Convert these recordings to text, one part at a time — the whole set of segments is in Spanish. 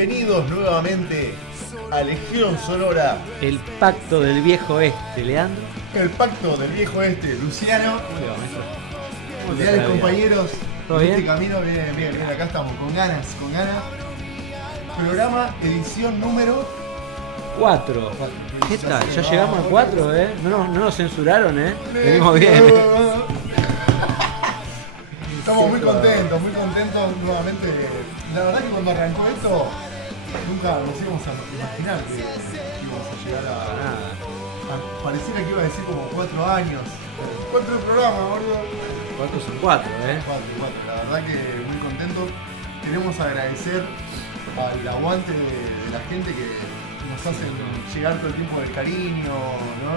Bienvenidos nuevamente a Legión Sonora, El pacto del viejo oeste, Leandro. el pacto del viejo este, Luciano. ¿Cómo le va, maestro? ¿Cómo te Leales va, compañeros, ¿Todo en bien? este camino, bien, acá estamos, con ganas. Programa, edición número 4. ¿Qué tal? Ya llegamos al 4, ¿eh? No nos censuraron, ¿eh? Venimos bien. Estamos muy contentos nuevamente. La verdad que cuando arrancó esto, nunca nos íbamos a imaginar que íbamos a llegar a pareciera que iba a decir como 4 años. 4 programas, boludo. 4 son 4, ¿eh? 4. La verdad que muy contento. Queremos agradecer al aguante de la gente que nos hacen llegar todo el tiempo el cariño, ¿no?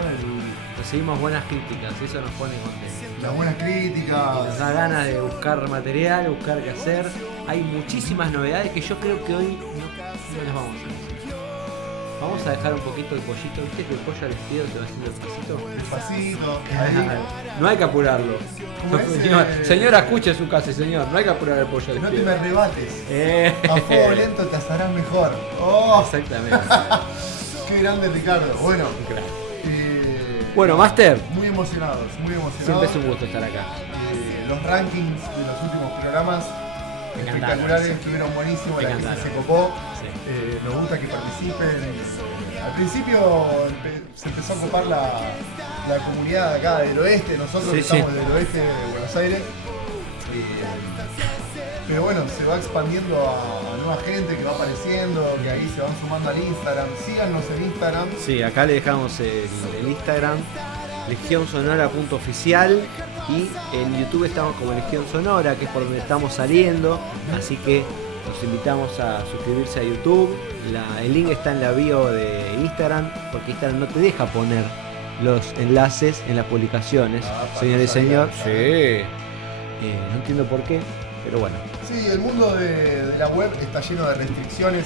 Recibimos buenas críticas y eso nos pone contentos. Las buenas críticas. Y nos da ganas de buscar material, buscar qué hacer. Hay muchísimas novedades que yo creo que hoy no las vamos a hacer. Vamos a dejar un poquito el pollito. ¿Viste que el pollo al estilo se va haciendo Despacito. No hay que apurarlo. ¿Cómo es, Señora, escuche su casa, señor. No hay que apurar el pollo al No te estilo. me rebates. A fuego lento te asarás mejor. Oh, Exactamente. qué grande Ricardo. Bueno, Bueno, Master, muy emocionados. siempre es un gusto estar acá. Los rankings de los últimos programas Me encantaron, espectaculares, sí. estuvieron buenísimos, Me la gente encantaron. se copó. Sí. Nos gusta que participen. Al principio se empezó a copar la comunidad acá del oeste, nosotros Sí, que estamos sí. del oeste de Buenos Aires. Pero bueno, se va expandiendo a nueva gente que va apareciendo, que ahí se van sumando al Instagram. Síganos en Instagram. Sí, acá le dejamos el Instagram, legionsonora.oficial, y en YouTube estamos como Legión Sonora, que es por donde estamos saliendo, así que los invitamos a suscribirse a YouTube. El link está en la bio de Instagram, porque Instagram no te deja poner los enlaces en las publicaciones, señor y señor. Sí. No entiendo por qué, pero bueno. Sí, el mundo de la web está lleno de restricciones,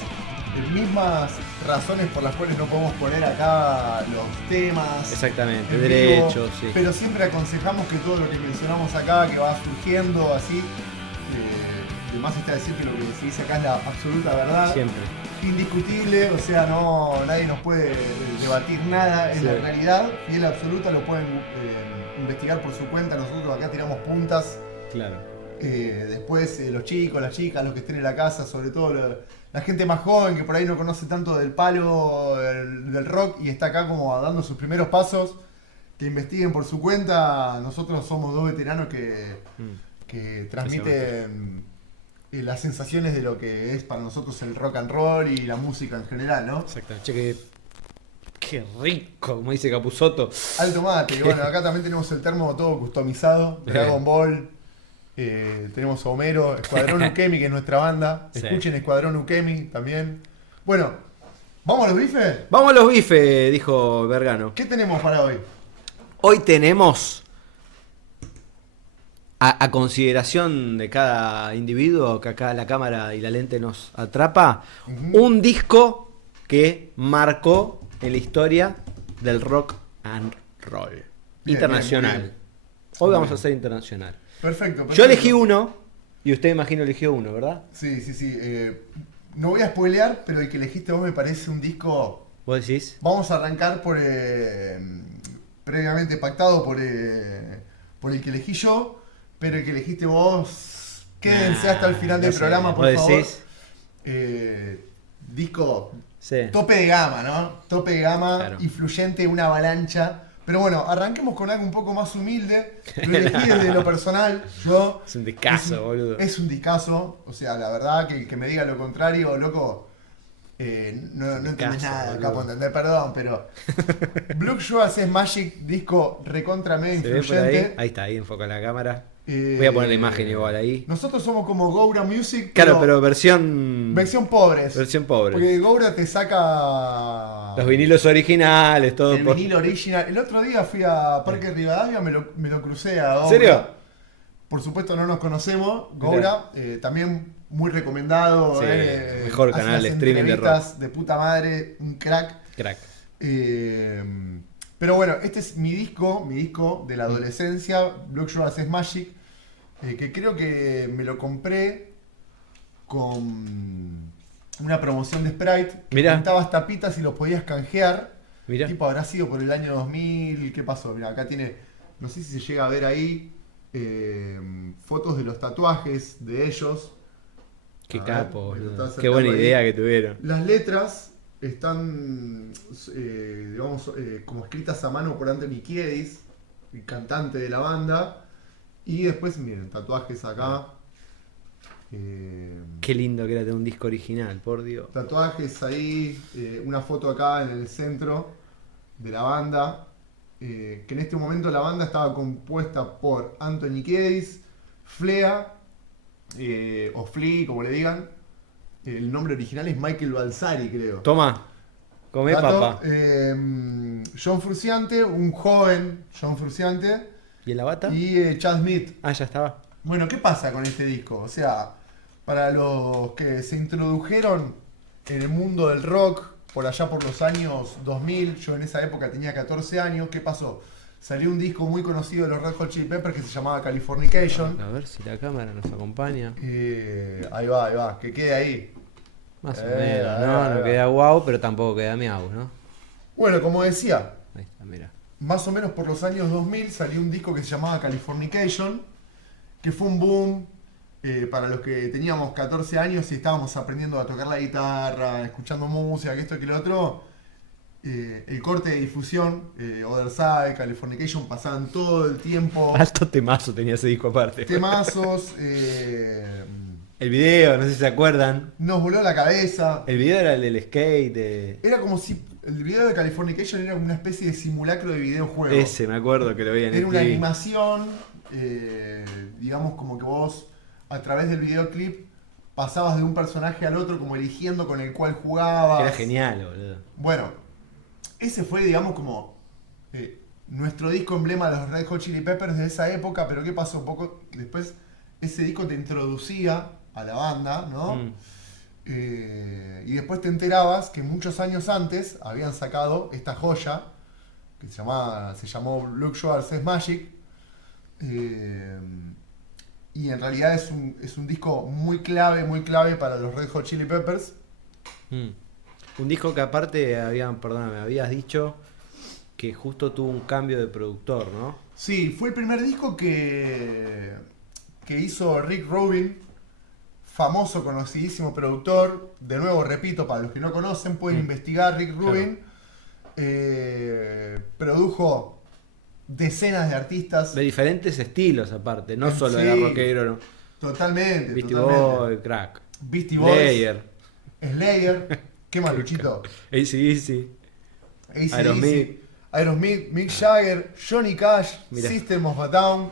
de mismas razones por las cuales no podemos poner acá los temas. Exactamente, en derechos, vivo, sí. Pero siempre aconsejamos que todo lo que mencionamos acá, que va surgiendo así, de más está decir que lo que se dice acá es la absoluta verdad. Siempre. Indiscutible, o sea, nadie nos puede debatir nada, es Sí. la realidad, fiel absoluta, lo pueden investigar por su cuenta, nosotros acá tiramos puntas. Claro. Después los chicos, las chicas, los que estén en la casa, sobre todo la gente más joven que por ahí no conoce tanto del palo del rock y está acá como dando sus primeros pasos, que investiguen por su cuenta. Nosotros somos dos veteranos que transmiten las sensaciones de lo que es para nosotros el rock and roll y la música en general, ¿no? Exacto. Che, qué rico, como dice Capusotto. Alto mate, y bueno, acá también tenemos el termo todo customizado, Dragon Ball. Tenemos a Homero, Escuadrón Ukemi, que es nuestra banda. Sí. Escuchen Escuadrón Ukemi también. Bueno, ¿vamos a los bifes? Vamos a los bifes, dijo Vergano. ¿Qué tenemos para hoy? Hoy tenemos, a consideración de cada individuo, que acá la cámara y la lente nos atrapa, un disco que marcó en la historia del rock and roll internacional. bien. Hoy Muy vamos bien. a hacer internacional. Perfecto. Yo elegí uno, y usted imagino eligió uno, ¿verdad? Sí. No voy a spoilear, pero el que elegiste vos me parece un disco. ¿Vos decís? Vamos a arrancar por previamente pactado por el que elegí yo, pero el que elegiste vos, quédense hasta el final del no sé. programa, por ¿Vos favor. decís? Disco Sí. tope de gama, ¿no? Tope de gama, Claro. influyente, una avalancha. Pero bueno, arranquemos con algo un poco más humilde. Lo elegí desde lo personal. Yo, Es un discazo, boludo. Es un discazo. O sea, la verdad que me diga lo contrario, loco. No entendés Discazo, nada, boludo. capo, entender, perdón, pero. Blue Sugar es Magic, disco recontra mega ¿Se ve por influyente. ahí? Ahí está, ahí enfoca la cámara. Voy a poner la imagen igual ahí. Nosotros somos como Goura Music. Claro, pero versión pobres. versión pobre. Porque Goura te saca. Los vinilos originales, todo El por... vinilo original. El otro día fui a Parque Rivadavia, me lo crucé a Goura. ¿En serio? Por supuesto no nos conocemos. Goura, también muy recomendado. Sí, mejor hace canal unas de streaming de entrevistas de puta madre, un crack. Crack. Pero bueno, este es mi disco de la adolescencia, Blood Sugar Sex Magic, que creo que me lo compré con una promoción de Sprite que Mirá. juntabas tapitas y los podías canjear. Mirá. Tipo, habrá sido por el año 2000. ¿Qué pasó? Mira, acá tiene, no sé si se llega a ver ahí, fotos de los tatuajes de ellos. Qué A ver, capo, me lo boludo. está Qué buena acercando idea ahí. que tuvieron. Las letras están, digamos, como escritas a mano por Anthony Kiedis, el cantante de la banda. Y después, miren, tatuajes acá. Qué lindo que era tener un disco original, por Dios. Tatuajes ahí, una foto acá en el centro de la banda. Que en este momento la banda estaba compuesta por Anthony Kiedis, Flea, o Flea, como le digan. El nombre original es Michael Balsari, creo. Toma, comé Dato, papa. John Frusciante, un joven John Frusciante, ¿Y en la bata? y Chad Smith. Ah, ya estaba. Bueno, ¿qué pasa con este disco? O sea, para los que se introdujeron en el mundo del rock por allá por los años 2000, yo en esa época tenía 14 años, ¿qué pasó? Salió un disco muy conocido de los Red Hot Chili Peppers que se llamaba Californication. A ver si la cámara nos acompaña. Ahí va, que quede ahí. Más o Ahí menos, va, no, ahí no va. queda guau, pero tampoco queda miau, ¿no? Bueno, como decía, Ahí está, mira. más o menos por los años 2000 salió un disco que se llamaba Californication, que fue un boom para los que teníamos 14 años y estábamos aprendiendo a tocar la guitarra, escuchando música, que esto, que lo otro. El corte de difusión, Other Side, Californication, pasaban todo el tiempo Alto temazo tenía ese disco aparte. temazos, El video, no sé si se acuerdan. nos voló la cabeza. El video era el del skate. Era como si el video de Californication era como una especie de simulacro de videojuego. Ese, me acuerdo que lo vi en Era una MTV. animación, digamos como que vos a través del videoclip pasabas de un personaje al otro como eligiendo con el cual jugabas. Era genial, boludo. Bueno, ese fue digamos como nuestro disco emblema de los Red Hot Chili Peppers de esa época, pero ¿qué pasó? Poco después ese disco te introducía a la banda, ¿no? Mm. Y después te enterabas que muchos años antes habían sacado esta joya que se llamó Luke Sugar Says Magic. Y en realidad es un disco muy clave para los Red Hot Chili Peppers. Mm. Un disco que aparte perdóname, habías dicho que justo tuvo un cambio de productor, ¿no? Sí, fue el primer disco que hizo Rick Rubin, famoso, conocidísimo productor. De nuevo, repito, para los que no conocen, pueden investigar. Rick Rubin produjo decenas de artistas. De diferentes estilos aparte, no solo Sí. era rockero, ¿no? Totalmente. Beastie totalmente. Boy, Crack, Beastie Boys, Slayer, Slayer, qué maluchito. AC/DC, AC/DC, Aerosmith. Aerosmith, Mick Jagger, Johnny Cash, Mirá. System of a Down,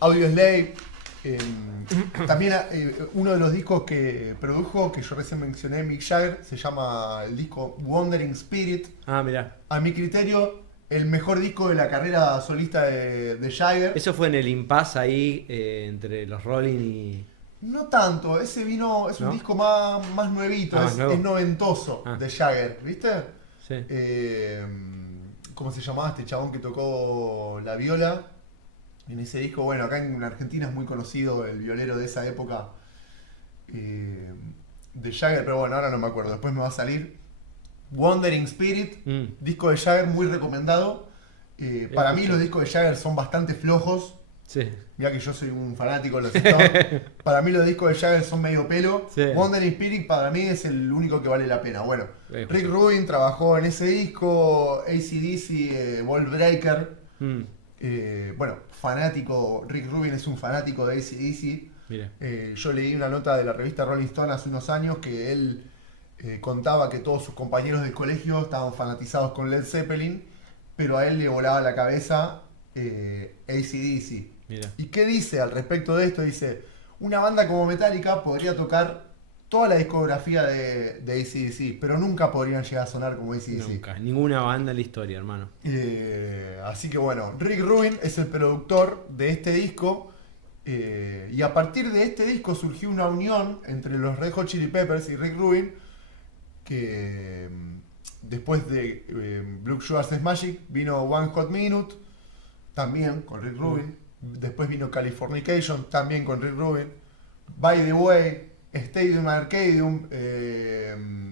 Audioslave. También uno de los discos que produjo, que yo recién mencioné, Mick Jagger, se llama el disco Wandering Spirit. Ah, mirá. A mi criterio, el mejor disco de la carrera solista de Jagger. Eso fue en el impasse ahí entre los Rolling y... No tanto, ese vino, es un ¿No? disco más nuevito, Ah, más nuevo. es noventoso Ah. de Jagger, ¿viste? Sí. ¿Cómo se llamaba este chabón que tocó la viola? En ese disco, bueno, acá en Argentina es muy conocido el violero de esa época de Jagger, pero bueno, ahora no me acuerdo, después me va a salir. Wandering Spirit, disco de Jagger muy recomendado. Para mí los discos de Jagger son bastante flojos. Sí. Mira que yo soy un fanático de los Stones. Para mí los discos de Jagger son medio pelo. Sí. Wandering Spirit para mí es el único que vale la pena. Bueno, Justo. Rick Rubin trabajó en ese disco, AC/DC, Ball Breaker. Mm. Bueno, fanático, Rick Rubin es un fanático de AC/DC. Mira. Yo leí una nota de la revista Rolling Stone hace unos años que él contaba que todos sus compañeros del colegio estaban fanatizados con Led Zeppelin, pero a él le volaba la cabeza AC/DC. Mira. ¿Y qué dice al respecto de esto? Dice, una banda como Metallica podría tocar toda la discografía de AC/DC, pero nunca podrían llegar a sonar como AC/DC. Nunca. Ninguna banda en la historia, hermano. Así que bueno, Rick Rubin es el productor de este disco. Y a partir de este disco surgió una unión entre los Red Hot Chili Peppers y Rick Rubin, que después de Blue Sugar Sex Magic vino One Hot Minute, también con Rick Rubin. Después vino Californication, también con Rick Rubin. By the Way, Stadium Arcadium.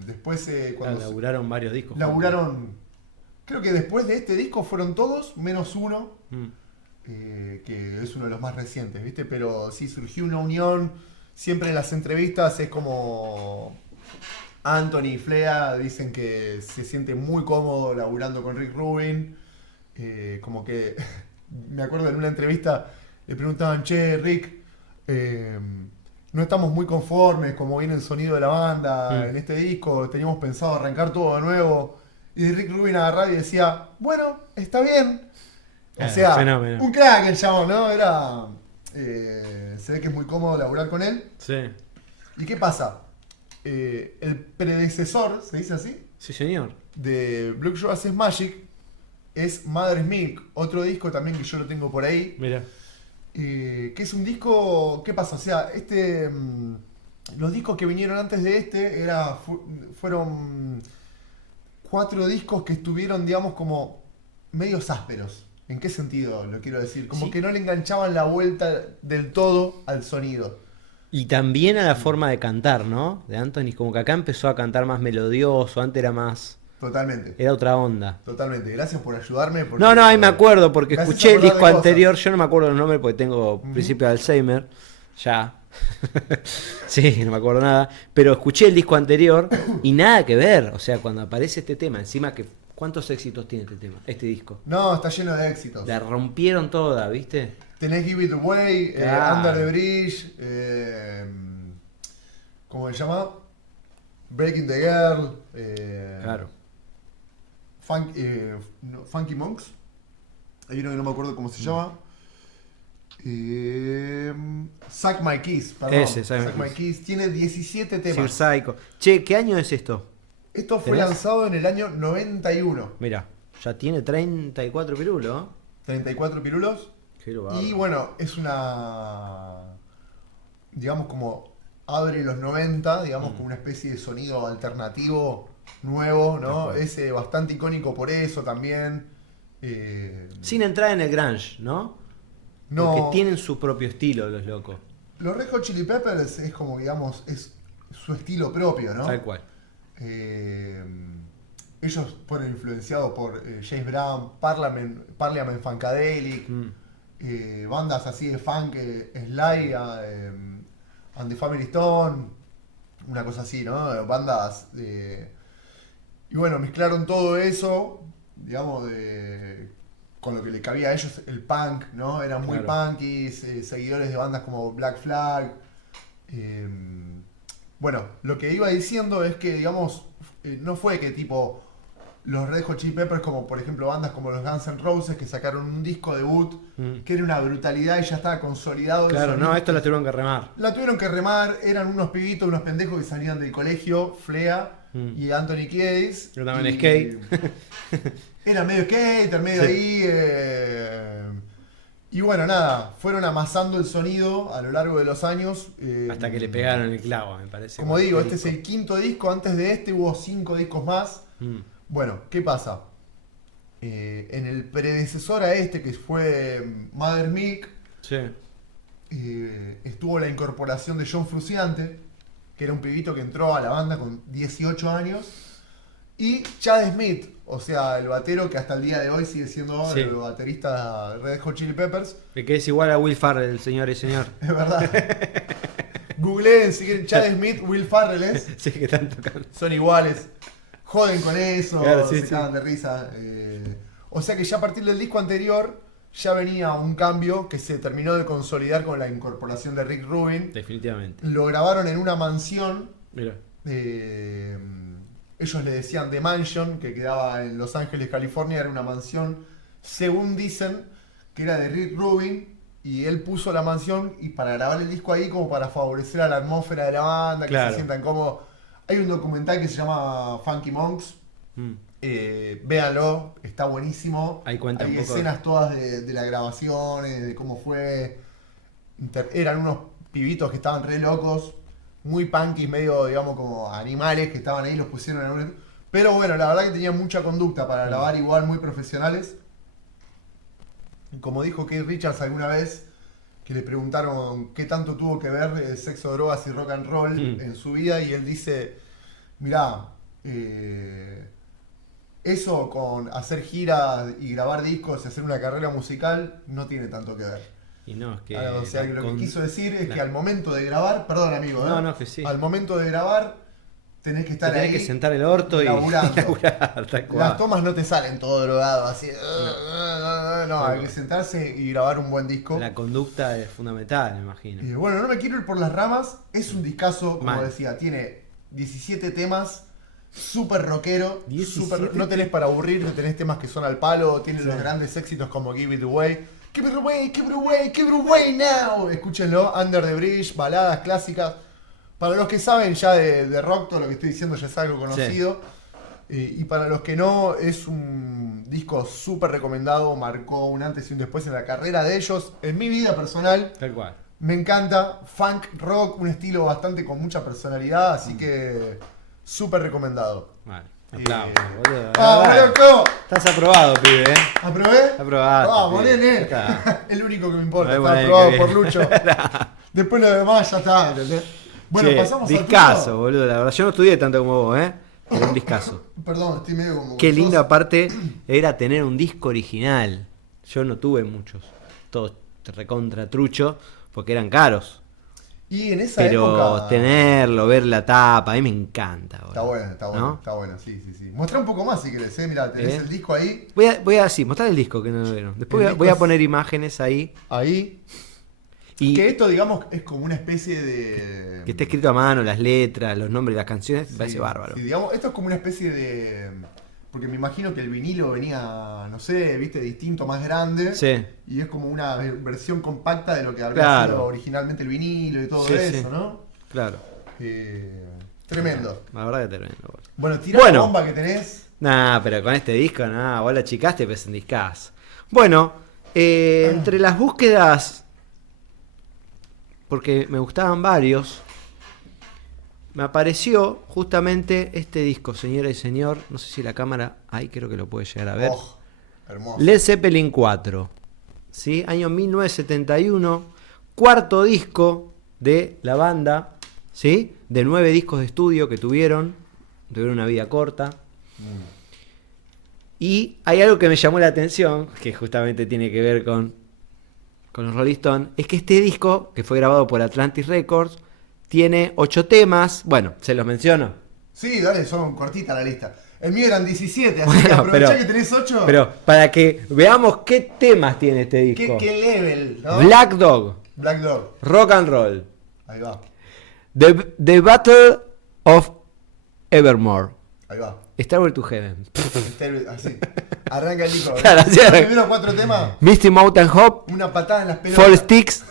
Después cuando laburaron varios discos. laburaron, creo que después de este disco fueron todos, menos uno, que es uno de los más recientes, ¿viste? Pero sí surgió una unión. Siempre en las entrevistas es como Anthony y Flea dicen que se siente muy cómodo laburando con Rick Rubin. Como que me acuerdo en una entrevista le preguntaban, che, Rick, no estamos muy conformes como viene el sonido de la banda en este disco, teníamos pensado arrancar todo de nuevo. Y Rick Rubin agarraba y decía, bueno, está bien. O sea, fenómeno. un crack el chabón, ¿no? Era... se ve que es muy cómodo laburar con él. Sí. ¿Y qué pasa? El predecesor, ¿se dice así? Sí, señor. De Blue Judas Magic es Mother's Milk, otro disco también que yo lo tengo por ahí. Mira. Que es un disco... ¿Qué pasa? O sea, los discos que vinieron antes de este fueron 4 discos que estuvieron, digamos, como medios ásperos. ¿En qué sentido lo quiero decir? Como que no le enganchaban la vuelta del todo al sonido. Y también a la forma de cantar, ¿no? De Anthony, como que acá empezó a cantar más melodioso, antes era más... Totalmente. Era otra onda. Totalmente. Gracias por ayudarme. No, ahí me acuerdo, porque me haces escuché el acordar disco de cosas. anterior, yo no me acuerdo el nombre porque tengo principio de Alzheimer, ya. Sí, no me acuerdo nada. Pero escuché el disco anterior y nada que ver. O sea, cuando aparece este tema, encima que... ¿Cuántos éxitos tiene este tema, este disco? No, está lleno de éxitos. La rompieron toda, ¿viste? Tenés Give It Away, Claro. Under the Bridge, ¿cómo se llama? Breaking the Girl, Claro. Funky Monks. Hay uno que no me acuerdo cómo se llama. Suck My Kiss, perdón. Ese, Suck My My Kiss. Tiene 17 temas. Sir Psycho. Che, ¿qué año es esto? Esto fue ¿Tenés? lanzado en el año 91. Mira, ya tiene 34 pirulos, ¿no? 34 pirulos. Qué bárbaro. Y bueno, es una... digamos como abre los 90, digamos como una especie de sonido alternativo nuevo, ¿no? Es bastante icónico por eso también. Sin entrar en el grunge, ¿no? No, Porque tienen su propio estilo los locos. los Red Hot Chili Peppers es como, digamos, es su estilo propio, ¿no? Tal cual. Ellos fueron influenciados por James Brown, Parliament Funkadelic, bandas así de funk, Sly and the Family Stone, una cosa así, ¿no? Bandas y bueno, mezclaron todo eso, digamos, con lo que le cabía a ellos, el punk, ¿no? Eran muy punkis, seguidores de bandas como Black Flag. Bueno, lo que iba diciendo es que, digamos, no fue que tipo los Red Hot Chili Peppers, como por ejemplo bandas como los Guns N' Roses, que sacaron un disco debut que era una brutalidad y ya estaba consolidado. Claro, no, esto la tuvieron que remar. La tuvieron que remar, eran unos pibitos, unos pendejos que salían del colegio, Flea y Anthony Kiedis. Yo también skate. Era medio skater, medio ahí. Y bueno, nada, fueron amasando el sonido a lo largo de los años. Hasta que le pegaron el clavo, me parece. Como digo, este es el quinto disco. Antes de este hubo 5 discos más. Bueno, ¿qué pasa? En el predecesor a este, que fue Mother's Milk, Sí. estuvo la incorporación de John Frusciante, que era un pibito que entró a la banda con 18 años. Y Chad Smith, o sea, el batero que hasta el día de hoy sigue siendo el baterista de Red Hot Chili Peppers. Que es igual a Will Ferrell, señor y señor. Es verdad. Googleen si quieren Chad Smith, Will Ferrell es. Sí, que están tocando. Son iguales. Joden con eso, Claro, se cagan de risa. O sea que ya a partir del disco anterior ya venía un cambio que se terminó de consolidar con la incorporación de Rick Rubin. Definitivamente. Lo grabaron en una mansión. Mira. Ellos le decían The Mansion, que quedaba en Los Ángeles, California. Era una mansión, según dicen, que era de Rick Rubin. Y él puso la mansión y para grabar el disco ahí como para favorecer a la atmósfera de la banda, que se sientan cómodos. Hay un documental que se llama Funky Monks. Véanlo, está buenísimo. Ahí cuenta un poco. Escenas todas de las grabaciones, de cómo fue. Eran unos pibitos que estaban re locos, muy punky, medio, digamos, como animales que estaban ahí, los pusieron en un... Pero bueno, la verdad que tenían mucha conducta para grabar, igual muy profesionales. Como dijo Keith Richards alguna vez, que le preguntaron qué tanto tuvo que ver sexo, drogas y rock and roll en su vida, y él dice, mirá, eso con hacer giras y grabar discos y hacer una carrera musical no tiene tanto que ver. Y no, es que O sea, lo que quiso decir es la- que al momento de grabar, perdón amigo, No, no, que sí. al momento de grabar tenés que estar Tenés ahí que sentar el orto y laburando. laburar, tal cual. Las tomas no te salen todo drogado, así. No, hay que sentarse y grabar un buen disco. La conducta es fundamental, me imagino. Y bueno, no me quiero ir por las ramas. Es un discazo, como Mal. decía, tiene 17 temas, súper rockero. 17 No tenés para aburrir, tenés temas que son al palo, tiene Sí. los grandes éxitos como Give It Away. Give It Away, Give It Away, Give It Away now. Escúchenlo, Under the Bridge, baladas clásicas. Para los que saben ya de rock, todo lo que estoy diciendo ya es algo conocido. Y para los que no, es un disco súper recomendado, marcó un antes y un después en la carrera de ellos, en mi vida personal. Tal cual. Me encanta, funk, rock, un estilo bastante con mucha personalidad, así que súper recomendado. Vale. Aplausos, boludo. ¡Vamos, Vale. loco! Estás aprobado, pibe, ¿eh? ¿Aprobé? Aprobaste, ¡Vamos, pibe. nene! Está. El único que me importa, Nos vemos está el año aprobado que por viene. Lucho. Después lo demás ya está, ¿entendés? Bueno, Che, pasamos al discazo, tuyo. boludo. La verdad, yo no estudié tanto como vos, ¿eh? Pero un discazo. Perdón, estoy medio como... Qué lindo, sos- aparte, era tener un disco original. Yo no tuve muchos. Todos recontra trucho, porque eran caros. Y en esa Pero época... tenerlo, ver la tapa, a mí me encanta. Está boludo. bueno, está bueno, ¿No? está bueno, sí, sí, sí. Mostrá un poco más si querés, mirá, tenés ¿Eh? el disco ahí. Voy a sí, mostrar el disco que no lo vieron. Después El voy a, disco voy a es- poner imágenes ahí. Ahí. Y Que esto, digamos, es como una especie de... que esté escrito a mano, las letras, los nombres de las canciones, me Sí, parece bárbaro. sí, digamos, esto es como una especie de... Porque me imagino que el vinilo venía, no sé, viste, distinto, más grande. Sí. Y es como una versión compacta de lo que habría Claro. sido originalmente el vinilo y todo Sí, eso, sí. ¿no? Claro. Tremendo. La verdad que tremendo, boludo. Bueno, tirá Bueno. la bomba que tenés. Nah, pero con este disco, nada, vos la achicaste, pero es un discazo. Bueno, entre las búsquedas, porque me gustaban varios, me apareció justamente este disco, señora y señor. No sé si la cámara, ahí creo que lo puede llegar a ver. Oh, hermoso. Led Zeppelin 4, ¿sí? Año 1971, cuarto disco de la banda, ¿sí? De 9 discos de estudio que tuvieron una vida corta. Y hay algo que me llamó la atención, que justamente tiene que ver con los Rolling Stones, es que este disco, que fue grabado por Atlantic Records, tiene 8 temas. Bueno, se los menciono. Sí, dale, son cortitas la lista. El mío eran 17, así Bueno, que aprovechá pero- que tenés 8. Pero para que veamos qué temas tiene este ¿Qué, disco. qué level, ¿no? Black Dog, Black Dog. Rock and Roll, Ahí va, The Battle of Evermore, ahí va. Starway to Heaven, Así. Arranca el disco. Claro, así Los arranca. primeros 4 temas, Misty Mountain Hop, una patada en las pelotas. Four Sticks,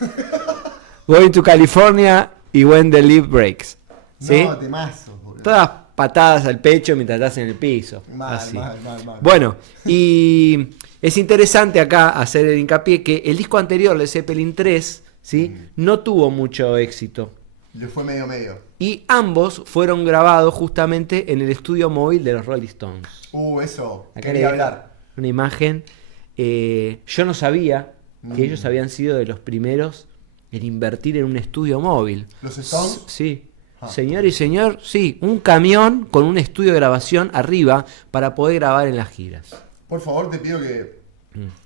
Going to California y When the Leaf Breaks. ¿Sí? No, temazos, boludo. Todas patadas al pecho mientras estás en el piso. Mal, así. mal. Bueno, y es interesante acá hacer el hincapié que el disco anterior de Zeppelin 3, ¿sí? No tuvo mucho éxito. Le fue medio. Y ambos fueron grabados justamente en el estudio móvil de los Rolling Stones. Eso. Acá Quería le dejo hablar. una imagen. Yo no sabía que ellos habían sido de los primeros en invertir en un estudio móvil. ¿Los Stones? Sí. Ah. Señor y señor, sí. Un camión con un estudio de grabación arriba para poder grabar en las giras. Por favor, te pido que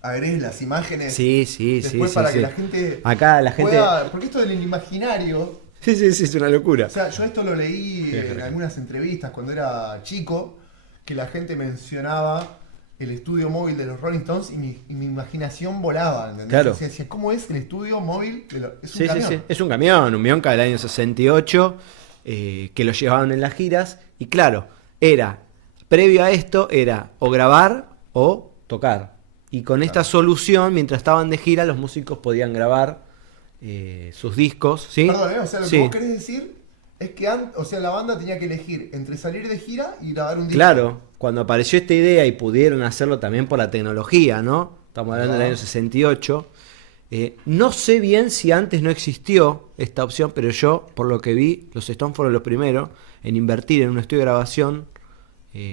agregues las imágenes. Sí, sí, sí. Después sí, para sí. que la gente. Acá la gente. Porque esto del imaginario. Sí, sí, sí, es una locura. O sea, yo esto lo leí Sí, en perfecto. algunas entrevistas cuando era chico. Que la gente mencionaba el estudio móvil de los Rolling Stones y mi imaginación volaba. ¿Entendés? Claro. O sea, decía, ¿cómo es el estudio móvil? Es un Sí, sí, camión. sí. Es un camión, un Bionca del año 68, que lo llevaban en las giras. Y claro, previo a esto, era o grabar o tocar. Y con esta solución, mientras estaban de gira, los músicos podían grabar sus discos. ¿Sí? Perdón, o sea, lo Sí. que vos querés decir es que la banda tenía que elegir entre salir de gira y grabar un disco. Claro, cuando apareció esta idea y pudieron hacerlo también por la tecnología, ¿no? Estamos hablando del año 68. No sé bien si antes no existió esta opción, pero yo, por lo que vi, los Stones fueron los primeros en invertir en un estudio de grabación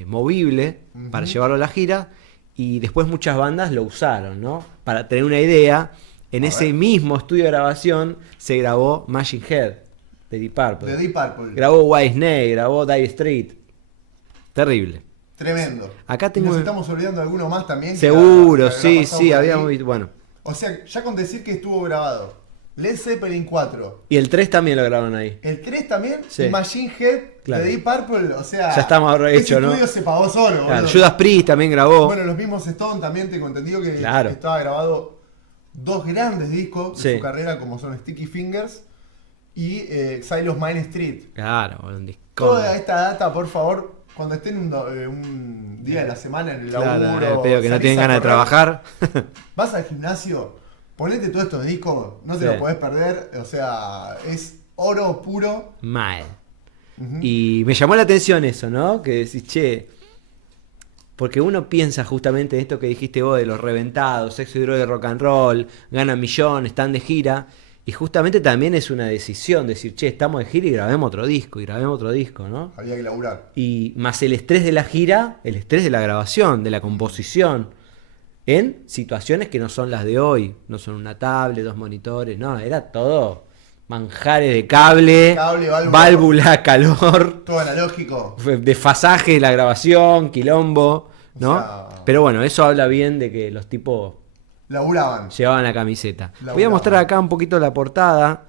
movible para llevarlo a la gira, y después muchas bandas lo usaron, ¿no? Para tener una idea, en A ese ver. mismo estudio de grabación se grabó Machine Head de Deep Purple. De Deep Purple. Grabó White Snake, grabó Dire Street. Terrible. Tremendo. Acá Y tengo- nos estamos olvidando de alguno más también. Seguro, que habrá sí, pasado sí, por ahí. habíamos visto. Bueno. O sea, ya con decir que estuvo grabado Led Zeppelin 4, Y el 3 también lo grabaron ahí. el 3 también, Sí. y Machine Head Claro. de Deep Purple, o sea, Ya estamos ahora ese hecho, ¿no? estudio se pagó solo, Claro, boludo. Judas Priest también grabó. Bueno, los mismos Stone también tengo entendido que Claro. estaba grabado dos grandes discos de Sí. su carrera, como son Sticky Fingers y Exile of Main Street. Claro, un disco. Toda esta data, por favor, cuando estén un día de la semana en el Claro, laburo, pedo que no salís tienen a ganas de correr, trabajar. vas al gimnasio, ponete todos estos discos, no te Sí. lo podés perder, o sea, es oro puro. Mal. Ujú. Y me llamó la atención eso, ¿no? Que decís, che. Porque uno piensa justamente en esto que dijiste vos de los reventados, sexo y droga y rock and roll, ganan millones, están de gira. Y justamente también es una decisión decir, che, estamos de gira y grabemos otro disco, ¿no? Había que laburar. Y más el estrés de la gira, el estrés de la grabación, de la composición, en situaciones que no son las de hoy. No son una tablet, dos monitores, no, era todo manjares de cable, Cable, válvula, calor, Todo analógico. desfasaje de la grabación, quilombo, ¿no? O sea- Pero bueno, eso habla bien de que los tipos Laburaban. llevaban la camiseta. Voy a Laburaban. mostrar acá un poquito la portada.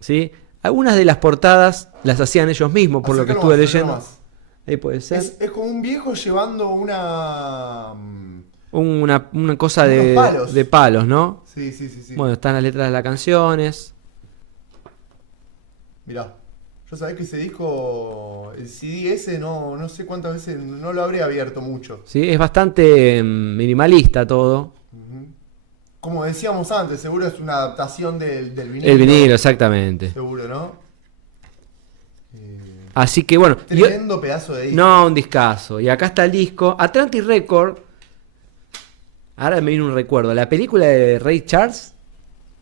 ¿Sí? Algunas de las portadas las hacían ellos mismos, por lo que Acercalo estuve más, acercalo leyendo. más. Ahí puede ser. Es como un viejo llevando una... Una cosa unos palos. de palos, ¿no? Sí, sí, sí, sí. Bueno, están las letras de las canciones. Mirá, yo sabés que ese disco, el CD ese, no sé cuántas veces, no lo habré abierto mucho. ¿Sí? Es bastante minimalista todo. Ujú. Como decíamos antes, seguro es una adaptación del vinilo. El vinilo, exactamente. Seguro, ¿no? Así que bueno. Tremendo pedazo de disco. No, un discazo. Y acá está el disco. Atlantic Record. Ahora me viene un recuerdo. La película de Ray Charles,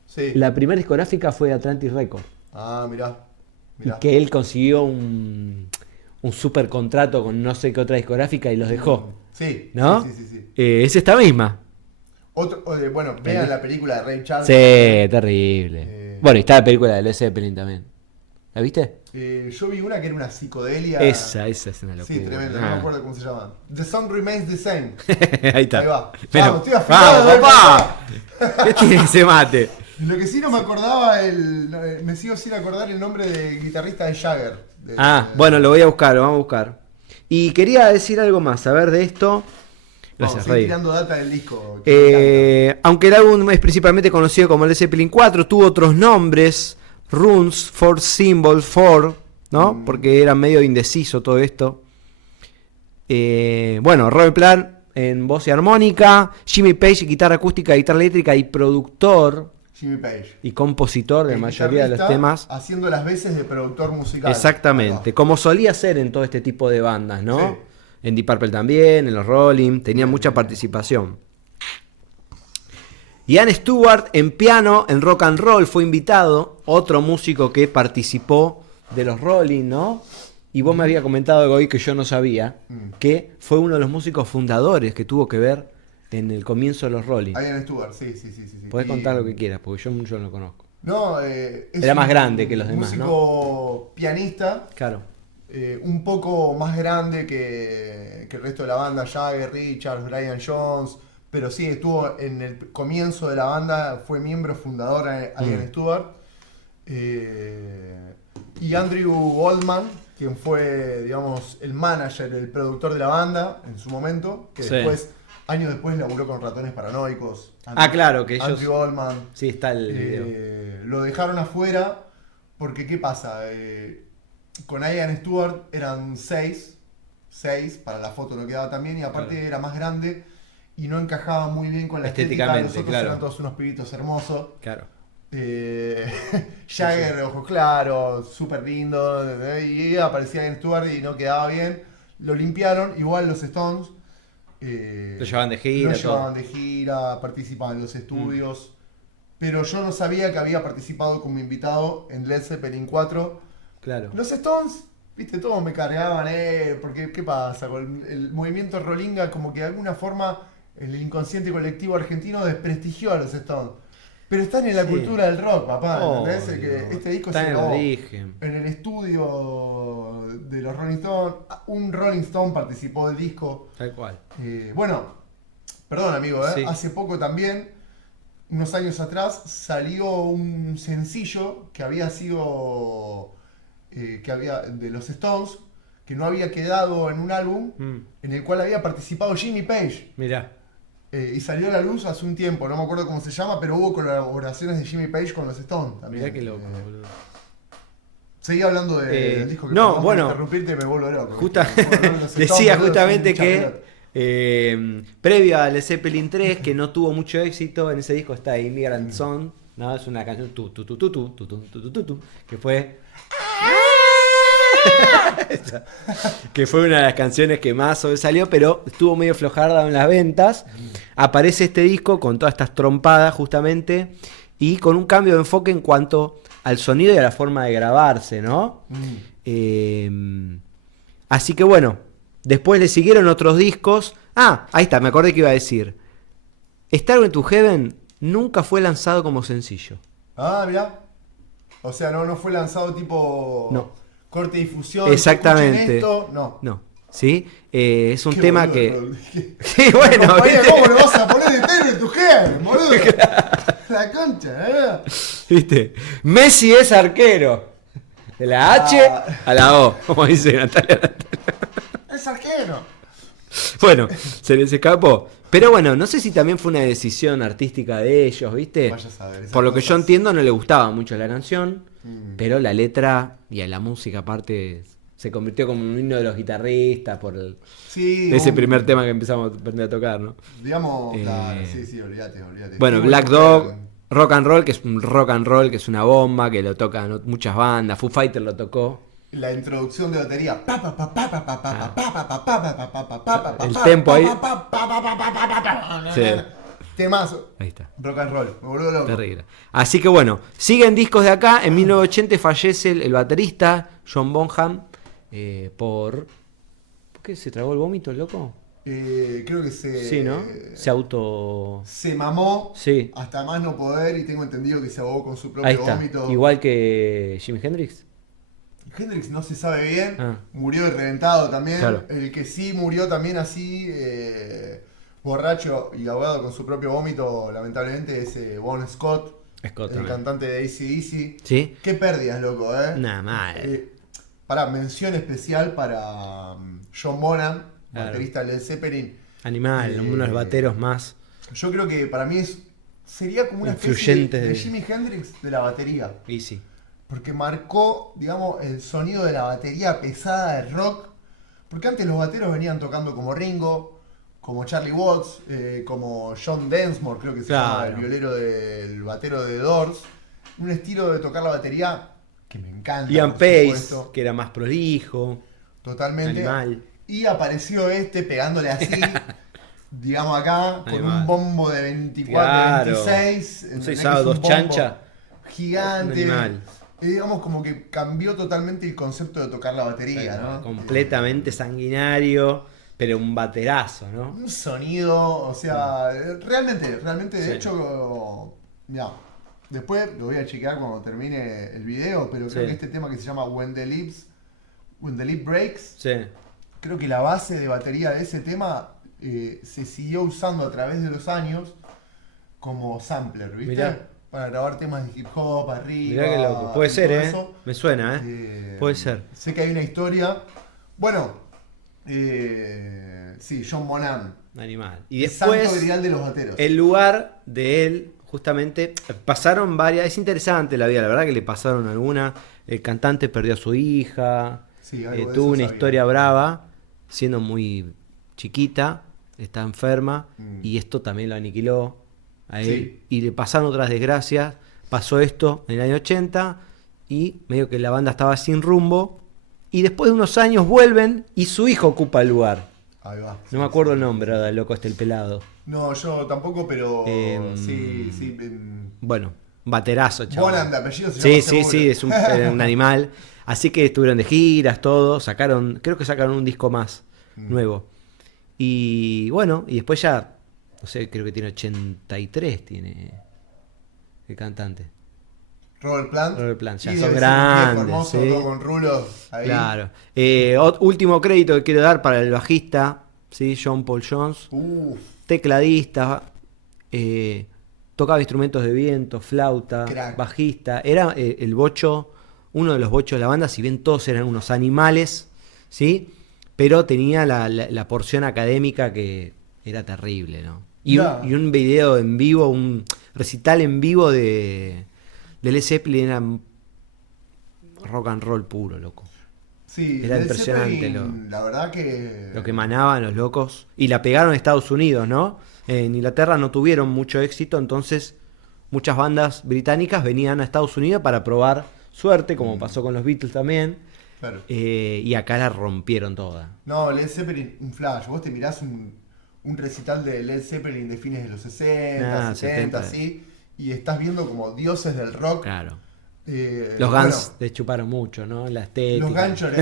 Sí. la primera discográfica fue Atlantic Record. Ah, mirá. Y Mirá. que él consiguió un super contrato con no sé qué otra discográfica y los dejó. Sí. ¿No? Sí, sí, sí, sí. Es esta misma. Bueno, vean la película de Ray Charles. Sí, terrible. Bueno, y está la película de Led Zeppelin también. ¿La viste? Yo vi una que era una psicodelia. Esa es una locura. Sí, tremendo, no Ah. me acuerdo cómo se llama. The Song Remains the Same. Ahí está. Ahí va. Bueno, Vamos, estoy afilado, vamos, papá. ¿Qué tiene ese mate? Lo que sí no me acordaba, me sigo sin acordar el nombre del guitarrista de Jagger. Bueno, lo voy a buscar, lo vamos a buscar. Y quería decir algo más, a ver de esto. Gracias, Vamos, seguir Rey. tirando data del disco. que Aunque el álbum es principalmente conocido como Led Zeppelin 4, tuvo otros nombres, Runes, Four Symbol, Four, ¿no? Porque era medio indeciso todo esto. Bueno, Robert Plant en voz y armónica, Jimmy Page, guitarra acústica, guitarra eléctrica y productor Jimmy Page. y compositor de la El mayoría de los guitarrista temas. haciendo las veces de productor musical. Exactamente, Ahí como solía ser en todo este tipo de bandas, ¿no? Sí. En Deep Purple también, en los Rolling, tenía mucha participación. Ian Stewart en piano, en rock and roll, fue invitado, otro músico que participó de los Rolling, ¿no? Y vos me habías comentado algo hoy que yo no sabía, que fue uno de los músicos fundadores que tuvo que ver en el comienzo de los Rolling. va. Ian Stewart, sí, sí, sí. sí. Podés Y- contar lo que quieras, porque yo no lo conozco. No, Era más grande que los demás, ¿no? músico pianista, Claro. un poco más grande que el resto de la banda, Jagger, Richards, Brian Jones, pero sí, estuvo en el comienzo de la banda, fue miembro fundador Ian Stewart. Y Andrew Goldman, quien fue, digamos, el manager, el productor de la banda en su momento, que Sí. después, años después, laburó con Ratones Paranoicos. Claro, que ellos... Andrew Goldman. Sí, está el video. Lo dejaron afuera porque, ¿qué pasa? Con Ian Stewart eran seis, para la foto no quedaba tan bien, y aparte Claro. era más grande y no encajaba muy bien con la estética. Los Estéticamente, otros claro. eran todos unos pibitos hermosos. Claro. Jagger, ojos claros, súper lindo, y aparecía Ian Stewart y no quedaba bien. Lo limpiaron, igual los Stones. Lo llevaban de gira, Lo todo. llevaban de gira, participaban en los estudios. Pero yo no sabía que había participado como invitado en Led Zeppelin 4. Claro. Los Stones, viste, todos me cargaban, porque ¿qué pasa? Con el movimiento Rollinga, como que de alguna forma el inconsciente colectivo argentino desprestigió a los Stones. Pero están en la Sí. cultura del rock, papá. ¿Entendés? Obvio. Que este disco Está se en el grabó origen. en el estudio de los Rolling Stones. Un Rolling Stone participó del disco. Tal cual. Bueno, perdón amigo, Sí. hace poco también, unos años atrás, salió un sencillo que había sido de los Stones, que no había quedado en un álbum, en el cual había participado Jimmy Page. Mirá. Y salió a la luz hace un tiempo, no me acuerdo cómo se llama, pero hubo colaboraciones de Jimmy Page con los Stones también. Mirá qué loco, boludo. Seguí hablando del disco que no, perdón por bueno, interrumpirte, me vuelvo loco. Decía justamente que previo a Led Zeppelin 3, que no tuvo mucho éxito, en ese disco está Immigrant Song, ¿no? Es una canción que fue que fue una de las canciones que más sobresalió, pero estuvo medio flojarda en las ventas. Aparece este disco con todas estas trompadas justamente y con un cambio de enfoque en cuanto al sonido y a la forma de grabarse, ¿no? Así que bueno, después le siguieron otros discos. Ahí está, me acordé que iba a decir. Starway to Heaven nunca fue lanzado como sencillo. Mirá. O sea, no fue lanzado tipo No. corte de difusión. Exactamente. Esto, no. ¿Sí? Es un Qué tema boludo, que... Sí, bueno, compañía, ¿viste? ¿cómo le vas a poner de Taylor to Heaven, boludo? La concha, ¿eh? ¿Viste? Messi es arquero. De la H a la O, como dice Natalia. Es arquero. Bueno, se les escapó. Pero bueno, no sé si también fue una decisión artística de ellos, ¿viste? Vaya a saber, esas Por lo que yo cosas. entiendo, no le gustaba mucho la canción, pero la letra y la música aparte se convirtió como un himno de los guitarristas por Sí, ese primer tema que empezamos a aprender a tocar, ¿no? Digamos, claro, sí, olvídate. Bueno, Sí, Black Dog, Rock and Roll, que es un rock and roll, que es una bomba, que lo tocan muchas bandas, Foo Fighters lo tocó. La introducción de batería. El tempo ahí. Sí. Temazo. Ahí está. Rock and roll, me volvió loco. Terrible. Así que bueno, siguen discos de acá. En 1980 fallece el baterista John Bonham ¿por qué se tragó el vómito, el loco? Creo que Sí, ¿no? se mamó Sí. hasta más no poder y tengo entendido que se ahogó con su Ahí propio está. vómito. Igual que Jimi Hendrix. Hendrix no se sabe bien, Ah. murió de reventado también. Claro. El que sí murió también así, borracho y ahogado con su propio vómito, lamentablemente, es Bon Scott, Scott el también. cantante de AC/DC. ¿Sí? Qué pérdidas, loco, Nada mal. Mención especial para John Bonham, Claro. baterista de Led Zeppelin. Animal, uno de los bateros más. Yo creo que para mí sería como una especie Influyente de de- Jimi Hendrix de la batería. Y sí. Porque marcó, digamos, el sonido de la batería pesada del rock. Porque antes los bateros venían tocando como Ringo, como Charlie Watts, como John Densmore, creo que se llama el Claro. violero del batero de The Doors. Un estilo de tocar la batería que me encanta. Ian por Pace, supuesto. que era más prolijo. Totalmente. Animal. Y apareció pegándole así, digamos acá, con Animal. un bombo de 24, Claro. 26. Un ¿entendés? 6 Que sábados, es un 2 bombo chanchas. Gigante. Un animal. Y digamos como que cambió totalmente el concepto de tocar la batería, ¿no? Completamente sanguinario, pero un baterazo, ¿no? Un sonido, o sea, realmente, de Sí. hecho, mira, después lo voy a chequear cuando termine el video, pero creo Sí. que este tema que se llama When the Lip Breaks, Sí. creo que la base de batería de ese tema se siguió usando a través de los años como sampler, ¿viste? Mirá. Para grabar temas de hip hop arriba. Mirá qué loco. Puede y ser, todo ¿eh? eso. Me suena, ¿eh? Puede ser. Sé que hay una historia. Bueno, sí, John Bonham. Animal. Y El santo después, grial de los bateros. el lugar de él, justamente, pasaron varias. Es interesante la vida, la verdad que le pasaron alguna. El cantante perdió a su hija. Sí, algo de Tuvo eso una sabía. historia brava, siendo muy chiquita. Está enferma. Mm. Y esto también lo aniquiló a él. Sí. Y le pasaron otras desgracias. Pasó esto en el año 80. Y medio que la banda estaba sin rumbo. Y después de unos años vuelven y su hijo ocupa el lugar. Ahí va. No me acuerdo el nombre ahora del loco el pelado. No, yo tampoco, pero sí. Bueno, baterazo, chaval. Bonham de apellido se Sí, llama sí, seguro. sí, es un animal. Así que estuvieron de giras, todo. Creo que sacaron un disco más nuevo. Y bueno, y después ya no sé, creo que tiene 83, tiene el cantante. Robert Plant. Robert Plant, ya Y son debe ser un grandes. viejo hermoso, ¿sí? todo con rulos ahí. Claro. Último crédito que quiero dar para el bajista, ¿sí? John Paul Jones. Tecladista, tocaba instrumentos de viento, flauta, Crack. bajista. Era el bocho, uno de los bochos de la banda, si bien todos eran unos animales, ¿sí? Pero tenía la porción académica que era terrible, ¿no? Y un video en vivo, un recital en vivo de Led Zeppelin, era rock and roll puro, loco. Sí, era Led impresionante Zeppelin, la verdad que... lo que emanaban los locos. Y la pegaron en Estados Unidos, ¿no? En Inglaterra no tuvieron mucho éxito, entonces muchas bandas británicas venían a Estados Unidos para probar suerte, como pasó con los Beatles también. Claro. Y acá la rompieron toda. No, Led Zeppelin, un flash. Vos te mirás un recital de Led Zeppelin de fines de los 60, 70, así, y estás viendo como dioses del rock. Claro. Los Guns les chuparon mucho, ¿no? La estética.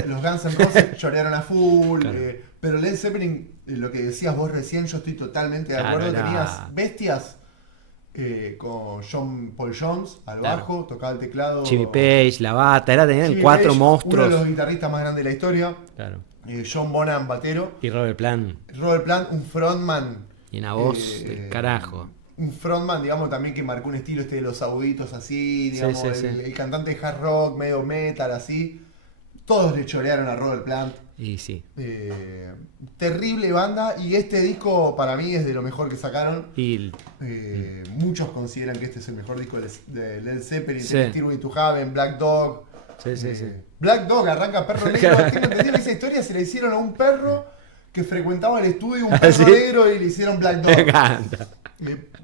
Los Guns N' Roses chorearon a full. Claro. Pero Led Zeppelin, lo que decías vos recién, yo estoy totalmente de acuerdo. Tenías bestias con John Paul Jones al bajo, tocaba el teclado. Jimmy Page, la bata, tenían Jimmy 4 Page, monstruos. Uno de los guitarristas más grandes de la historia. Claro. John Bonham, batero. Y Robert Plant. Robert Plant, un frontman. Y una voz del carajo. Un frontman, digamos, también que marcó un estilo de los aguditos así, digamos, el cantante de hard rock, medio metal, así. Todos le chorearon a Robert Plant. Y sí. Terrible banda, y este disco para mí es de lo mejor que sacaron. Muchos consideran que este es el mejor disco de Led Zeppelin. Stairway to Heaven, Black Dog. Sí. Black Dog, arranca perro negro. Tengo entendido que esa historia se la hicieron a un perro que frecuentaba el estudio, un perro negro, y le hicieron Black Dog. Me encanta.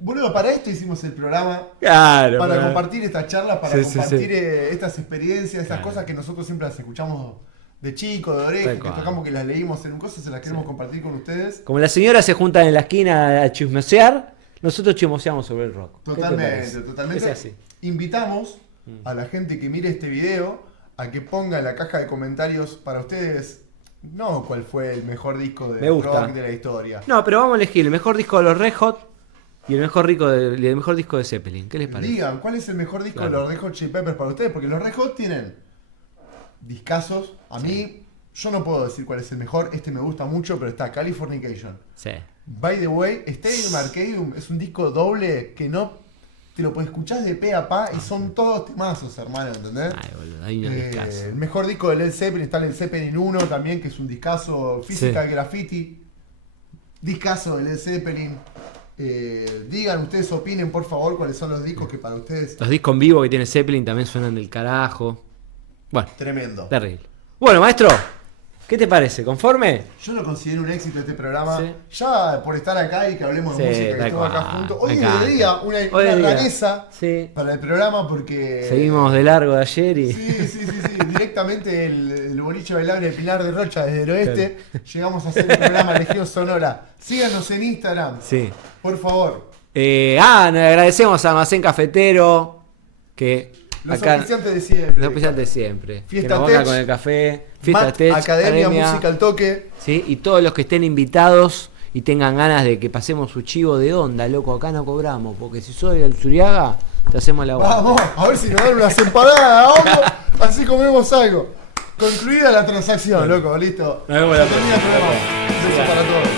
Bueno, para esto hicimos el programa. Claro. Para compartir estas charlas, para compartir estas experiencias, estas cosas que nosotros siempre las escuchamos de chico, de oreja, que tocamos, que las leímos en un coso, se las queremos compartir con ustedes. Como las señoras se juntan en la esquina a chismosear, nosotros chismoseamos sobre el rock. Totalmente. Es así. Invitamos a la gente que mire este video a que ponga en la caja de comentarios para ustedes, no cuál fue el mejor disco de rock de la historia. No, pero vamos a elegir el mejor disco de los Red Hot y el mejor disco de Zeppelin. ¿Qué les parece? Digan, ¿cuál es el mejor disco de los Red Hot Chili Peppers para ustedes? Porque los Red Hot tienen discazos. A mí, yo no puedo decir cuál es el mejor. Este me gusta mucho, pero está Californication. Sí. By the way, Stadium Arcadium es un disco doble que no te lo escuchás de pe a pa y son todos temazos, hermano, ¿entendés? Ay, boludo, hay unos discazos. El mejor disco de Led Zeppelin está en el Zeppelin 1 también, que es un discazo. Physical Graffiti. Discazo de Led Zeppelin. Digan, ustedes opinen por favor cuáles son los discos que para ustedes... Los discos en vivo que tiene Zeppelin también suenan del carajo. Bueno, tremendo. Terrible. Bueno, maestro, ¿qué te parece? ¿Conforme? Yo lo considero un éxito este programa. Sí. Ya por estar acá y que hablemos de música, que estemos acá juntos. Hoy es de día, una rareza para el programa porque... Seguimos de largo de ayer y... Sí. Directamente el boliche bailable de Pilar de Rocha desde el oeste. Llegamos a hacer el programa Legión Sonora. Síganos en Instagram. Sí. Por favor. Le agradecemos a Almacén Cafetero que... Los acá, auspiciantes de siempre. Los auspiciantes de siempre. Fiesta que nos Tech, bancan con el café. Fiesta Tech, Academia Música al Toque. ¿Sí? Y todos los que estén invitados y tengan ganas de que pasemos su chivo de onda, loco, acá no cobramos. Porque si soy el Zuriaga, te hacemos la guardia. Vamos, a ver si nos dan unas empanadas, vamos, así comemos algo. Concluida la transacción, loco, listo. Nos vemos la próxima. Besos para todos.